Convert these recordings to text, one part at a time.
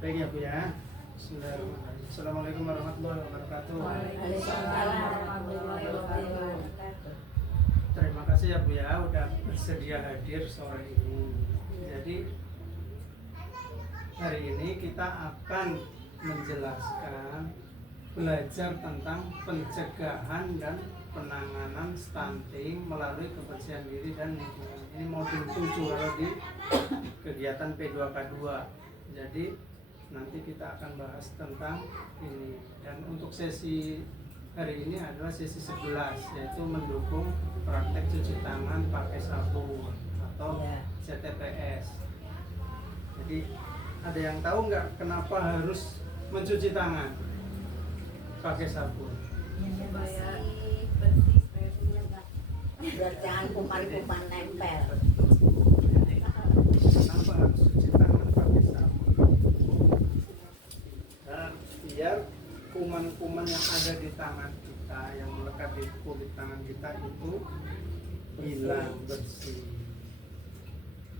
Baik ya Bu ya. Bismillahirrahmanirrahim. Assalamualaikum warahmatullahi wabarakatuh. Waalaikumsalam warahmatullahi wabarakatuh. Terima kasih ya Bu ya udah bersedia hadir sore ini. Jadi hari ini kita akan menjelaskan belajar tentang pencegahan dan penanganan stunting melalui kebersihan diri dan lingkungan. Ini modul 7 kalau di kegiatan P2K2. Jadi nanti kita akan bahas tentang ini. Dan untuk sesi hari ini adalah sesi 11, yaitu mendukung praktek cuci tangan pakai sabun atau CTPS. Jadi ada yang tahu nggak kenapa harus mencuci tangan pakai sabun? Supaya bersih, biar jangan kuman-kuman nempel. Kenapa harus cuci tangan pakai sabun? Dan biar kuman-kuman yang ada di tangan kita, yang melekat di kulit tangan kita itu hilang, bersih.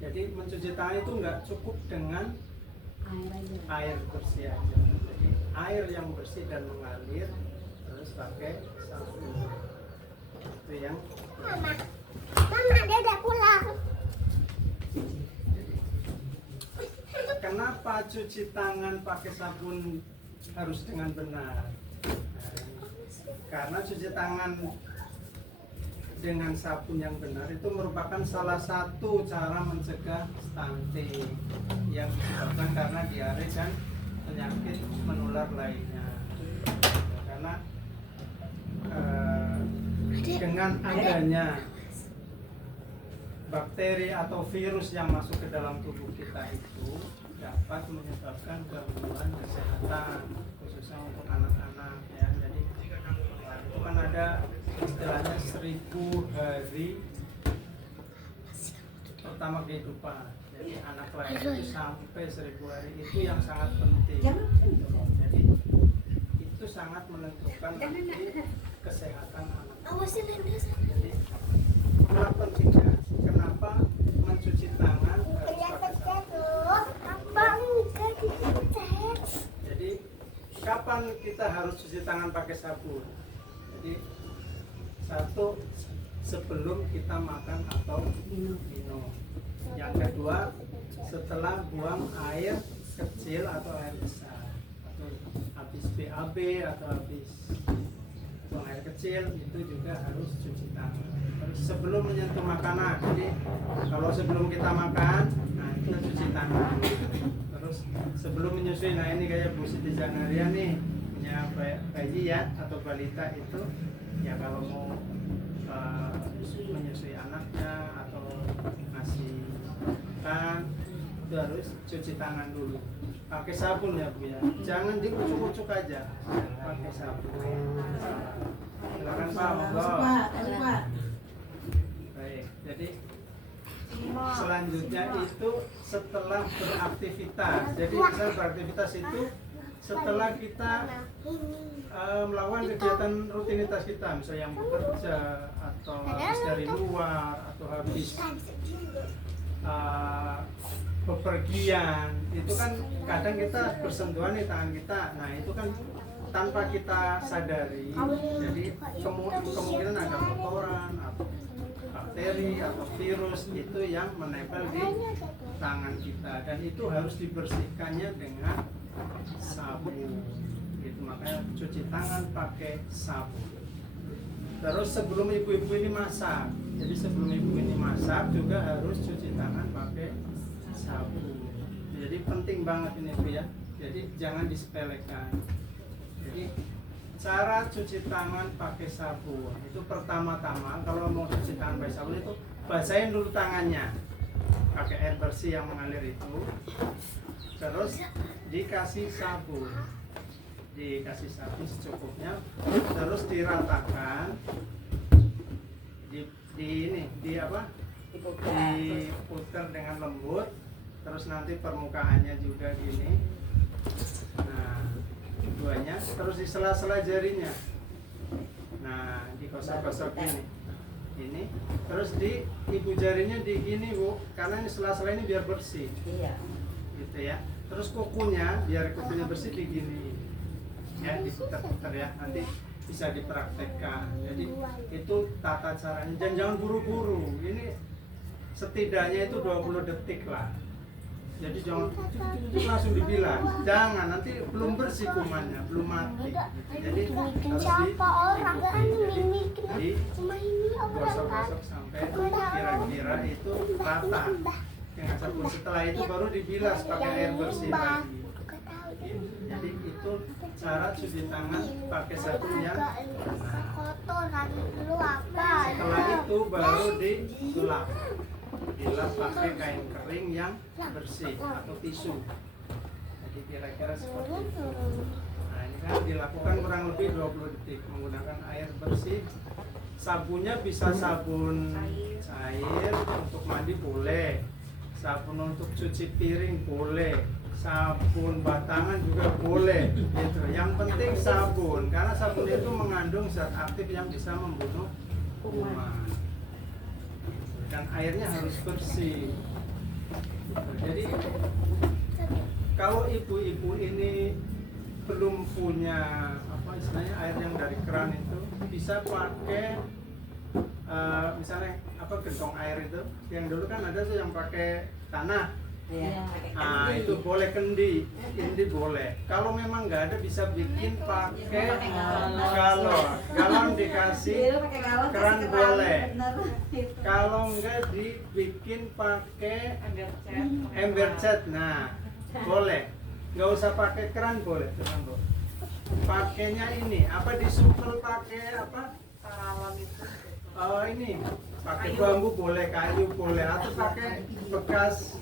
Jadi mencuci tangan itu nggak cukup dengan air bersih aja. Jadi air yang bersih dan mengalir terus pakai sabun. Itu yang Mama dia udah pulang. kenapa cuci tangan pakai sabun harus dengan benar? Karena cuci tangan dengan sabun yang benar itu merupakan salah satu cara mencegah stunting yang disebabkan karena diare dan penyakit menular lainnya. Karena dengan adanya bakteri atau virus yang masuk ke dalam tubuh kita itu dapat menyebabkan gangguan kesehatan khususnya untuk anak-anak ya. Jadi itu kan ada istilahnya 1000 hari pertama kehidupan. Jadi anak lahir itu sampai 1000 hari itu yang sangat penting. Jadi itu sangat menentukan nanti kesehatan anak. Jadi kenapa pentingnya? Kenapa mencuci tangan harus pakai sabun? Jadi kapan kita harus cuci tangan pakai sabun? Jadi satu, sebelum kita makan atau minum. Yang kedua, setelah buang air kecil atau air besar, atau habis BAB atau habis buang air kecil itu juga harus cuci tangan. Terus sebelum menyentuh makanan, jadi kalau sebelum kita makan, nah kita cuci tangan. Terus sebelum menyusui, nah ini kayak Bu Siti Zanaria nih punya bayi ya atau balita itu, ya kalau mau menyusui anaknya atau ngasih makan itu harus cuci tangan dulu. Pakai sabun ya Bu ya, jangan dikucuk-kucuk aja, pakai sabun. Silakan Pak, monggo. Baik, jadi selanjutnya itu setelah beraktivitas. Jadi misalnya beraktivitas itu setelah kita melakukan kegiatan rutinitas kita, misalnya yang bekerja atau habis dari luar atau habis bepergian, itu kan kadang kita bersentuhan di tangan kita. Nah itu kan tanpa kita sadari, jadi kemungkinan ada kotoran atau bakteri atau virus itu yang menempel di tangan kita, dan itu harus dibersihkannya dengan sabun. Gitu, makanya cuci tangan pakai sabun. Terus sebelum ibu-ibu ini masak, jadi sebelum ibu ini masak juga harus cuci tangan pakai sabun. Jadi penting banget ini Bu ya. Jadi jangan disepelekan. Jadi cara cuci tangan pakai sabun itu pertama-tama kalau mau cuci tangan pakai sabun itu basahin dulu tangannya pakai air bersih yang mengalir itu. Terus dikasih sabun secukupnya, terus diratakan diputar dengan lembut, terus nanti permukaannya juga gini. Nah keduanya terus di sela-sela jarinya, nah digosok-gosok ini terus di ibu jarinya di gini Bu, karena ini sela-sela ini biar bersih. Iya. Gitu ya. Terus kukunya, biar kukunya bersih digini ya, diputar-putar ya, nanti bisa dipraktekkan. Jadi itu tata caranya, dan jangan buru-buru. Ini setidaknya itu 20 detik lah. Jadi jangan langsung dibilas, jangan, nanti belum bersih kumannya, belum mati. Jadi harus Siapa orang kan ini di cuma ini orang kan gosok-gosok sampai kira-kira itu rata dengan sabun. Setelah itu baru dibilas pakai air bersih lagi. Jadi itu cara cuci tangan pakai sabun yang benar. kotor kan lu apa? Setelah itu baru dilap pakai kain kering yang bersih atau tisu. Jadi kira-kira seperti itu. Nah ini kan dilakukan kurang lebih 20 detik menggunakan air bersih. Sabunnya bisa sabun cair untuk mandi boleh, sabun untuk cuci piring boleh, sabun batangan juga boleh gitu. Yang penting sabun, karena sabun itu mengandung zat aktif yang bisa membunuh kuman. Dan airnya harus bersih. Jadi kalau ibu-ibu ini belum punya apa istilahnya air yang dari keran itu, bisa pakai misalnya apa gentong air itu, yang dulu kan ada tuh yang pakai tanah. Iya. Nah itu boleh kendi boleh. Kalau memang nggak ada bisa bikin pakai galon dikasih keran boleh. Kalau nggak dibikin pakai ember cat, nah boleh. Nggak usah pakai keran boleh, teman Bu. Pakainya ini apa disumpel pakai apa? Oh ini pakai bambu boleh, kayu boleh, atau pakai bekas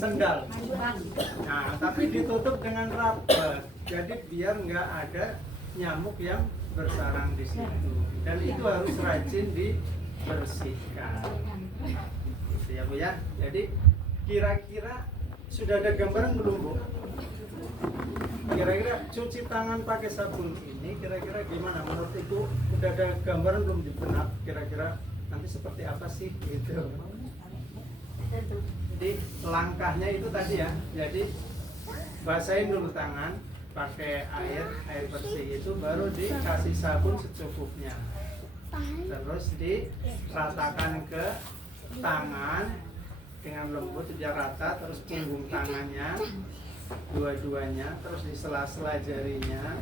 sendal. Nah tapi ditutup dengan rapat, jadi biar nggak ada nyamuk yang bersarang di situ. Dan itu harus rajin dibersihkan. Gitu ya Bu ya. Jadi kira-kira sudah ada gambaran belum Bu? Kira-kira cuci tangan pakai sabun ini kira-kira gimana menurut Ibu? Udah ada gambaran belum di benak kira-kira nanti seperti apa sih gitu? Jadi langkahnya itu tadi ya. Jadi basahin dulu tangan pakai air bersih itu, baru dikasih sabun secukupnya. Terus diratakan ke tangan dengan lembut biar rata, terus punggung tangannya dua-duanya, terus di sela-sela jarinya,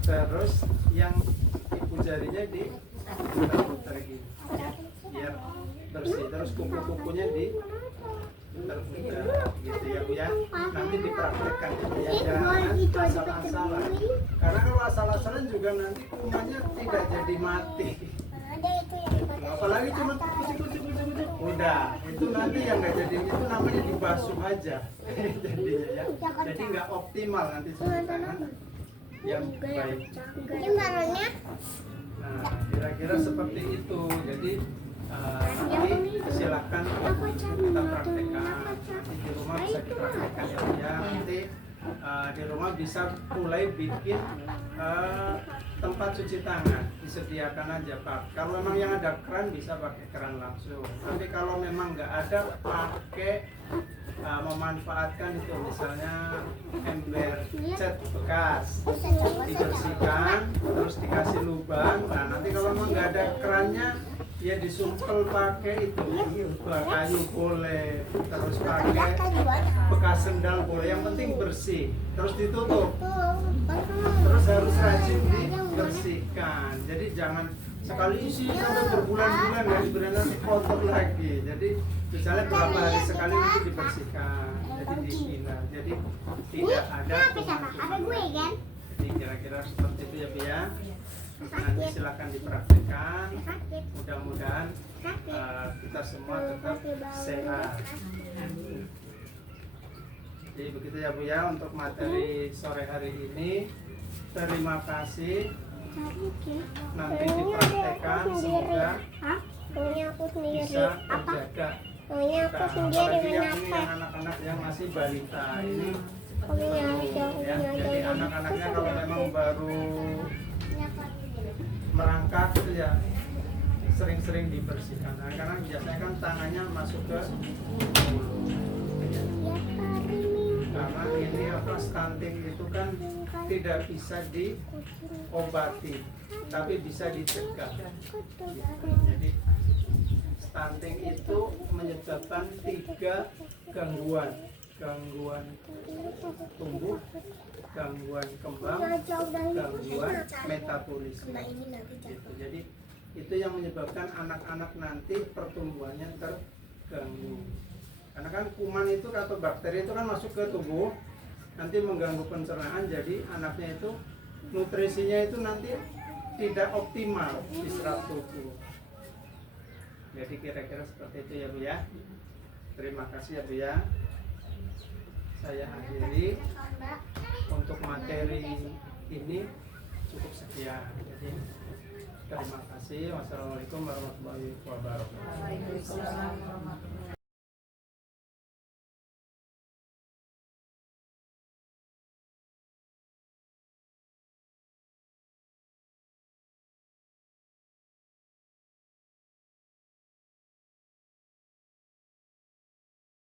terus yang ibu jarinya diputar-putar gini ya, biar bersih, terus kuku-kukunya diputar-putar gitu ya Bu ya. Nanti dipraktekkan ya, jangan asal-asalan, karena kalau asal-asalan juga nanti kumannya tidak jadi mati. Apalagi cuma kucing, udah itu nanti yang nggak jadi, itu namanya dibasuh aja jadinya ya. Jadi nggak optimal nanti cuci tangan yang baik. Gimana? Nah kira-kira seperti itu. Jadi nanti silakan kita praktekkan, nanti di rumah bisa dipraktekkan ya. Nanti di rumah bisa mulai bikin tempat cuci tangan, disediakan aja Pak. Kalau memang yang ada keran bisa pakai keran langsung. Tapi kalau memang nggak ada, pakai memanfaatkan itu misalnya ember cat bekas, dibersihkan, terus dikasih lubang. Nah nanti kalau memang nggak ada kerannya, ya disumpel pakai itu kayu boleh, terus pakai bekas sendal boleh, yang penting bersih, terus ditutup, terus harus rajin dibersihkan. Jadi jangan sekali isi sampai berbulan-bulan dari nanti kotor lagi. Jadi misalnya berapa hari sekali itu dibersihkan, jadi dibina, jadi tidak ada kuman. Jadi kira-kira seperti itu ya Bu ya. Nanti silakan dipraktekkan, mudah-mudahan kita semua tetap sehat. Jadi begitu ya Bu ya untuk materi sore hari ini. Terima kasih. Nanti dipraktekkan, semoga bisa terjaga. Apalagi yang ini yang anak-anak yang masih balita ini ya, jadi anak-anaknya kalau memang baru merangkak itu ya sering-sering dibersihkan. Nah, karena biasanya kan tangannya masuk ke mulut. stunting itu kan tidak bisa diobati, tapi bisa dicegah. Jadi stunting itu menyebabkan 3 gangguan: gangguan tumbuh, gangguan kembang, gangguan metabolisme. Gitu. Jadi itu yang menyebabkan anak-anak nanti pertumbuhannya terganggu. Karena kan kuman itu atau bakteri itu kan masuk ke tubuh, nanti mengganggu pencernaan, jadi anaknya itu nutrisinya itu nanti tidak optimal diserap tubuh. Jadi kira-kira seperti itu ya Bu ya. Terima kasih ya Bu ya. Saya akhiri untuk materi ini cukup sekian. Jadi terima kasih. Wassalamualaikum warahmatullahi wabarakatuh. Waalaikumsalam warahmatullahi wabarakatuh.